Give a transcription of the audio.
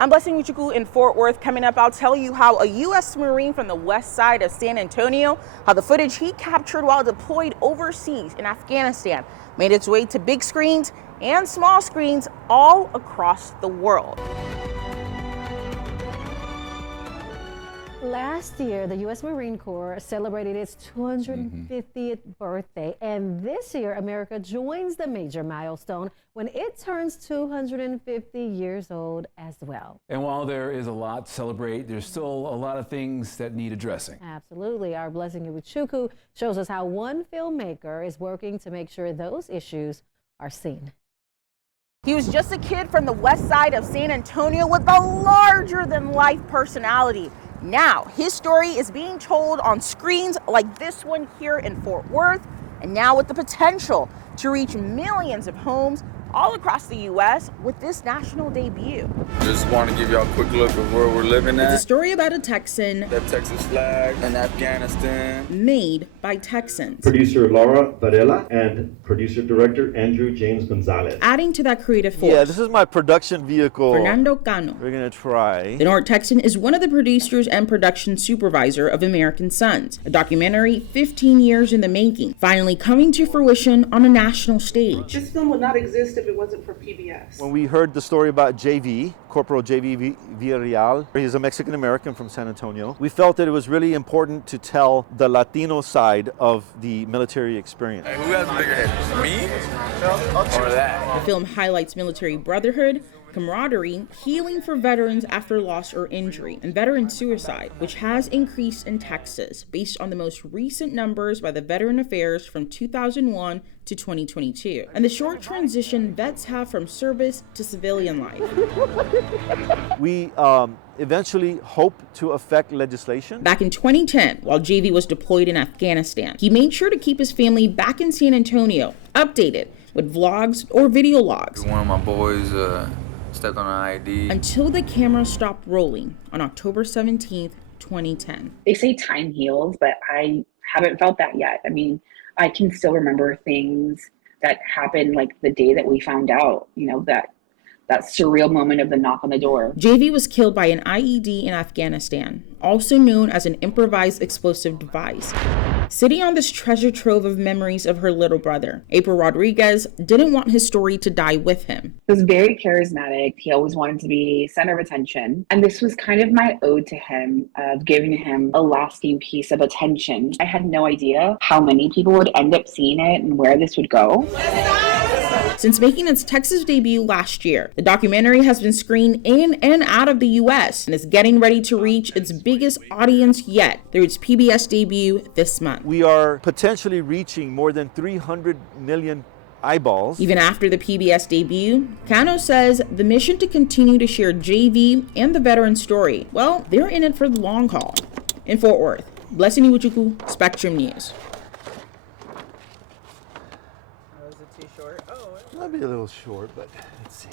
I'm Blessing Uchuku in Fort Worth. Coming up, I'll tell you how a U.S. Marine from the west side of San Antonio, how the footage he captured while deployed overseas in Afghanistan made its way to big screens and small screens all across the world. Last year, the U.S. Marine Corps celebrated its 250th birthday, and this year, America joins the major milestone when it turns 250 years old as well. And while there is a lot to celebrate, there's still a lot of things that need addressing. Absolutely. Our Blessing Uchuku shows us how one filmmaker is working to make sure those issues are seen. He was just a kid from the west side of San Antonio with a larger-than-life personality. Now, his story is being told on screens like this one here in Fort Worth, and now with the potential to reach millions of homes all across the U.S. with this national debut. Just want to give y'all a quick look of where we're living at. It's a story about a Texan, That Texas flag in Afghanistan. made by Texans. Producer Laura Varela and producer-director Andrew James Gonzalez. Adding to that creative force, Yeah, this is my production vehicle. Fernando Cano. We're gonna try. The North Texan is one of the producers and production supervisor of American Sons, a documentary 15 years in the making, finally coming to fruition on a national stage. This film would not exist if it wasn't for PBS. When we heard the story about JV, Corporal JV Villarreal, he's a Mexican American from San Antonio, we felt that it was really important to tell the Latino side of the military experience. Hey, who has a bigger head? Me or that? The film highlights military brotherhood, camaraderie, healing for veterans after loss or injury, and veteran suicide, which has increased in Texas based on the most recent numbers by the Veteran Affairs from 2001 to 2022, and the short transition vets have from service to civilian life. We eventually hope to affect legislation. Back in 2010, while JV was deployed in Afghanistan, he made sure to keep his family back in San Antonio updated with vlogs or video logs. One of my boys stepped on an ID. Until the camera stopped rolling on October 17th, 2010. They say time heals, but I haven't felt that yet. I mean, I can still remember things that happened like the day that we found out, you know, that surreal moment of the knock on the door. JV was killed by an IED in Afghanistan, also known as an improvised explosive device. Sitting on this treasure trove of memories of her little brother, April Rodriguez didn't want his story to die with him. He was very charismatic. He always wanted to be center of attention. And this was kind of my ode to him, of giving him a lasting piece of attention. I had no idea how many people would end up seeing it and where this would go. Since making its Texas debut last year, the documentary has been screened in and out of the U.S. and is getting ready to reach its biggest audience yet through its PBS debut this month. We are potentially reaching more than 300 million eyeballs. Even after the PBS debut, Cano says the mission to continue to share JV and the veteran story, well, they're in it for the long haul. In Fort Worth, Blessing Uchuku, Spectrum News. Might be a little short, but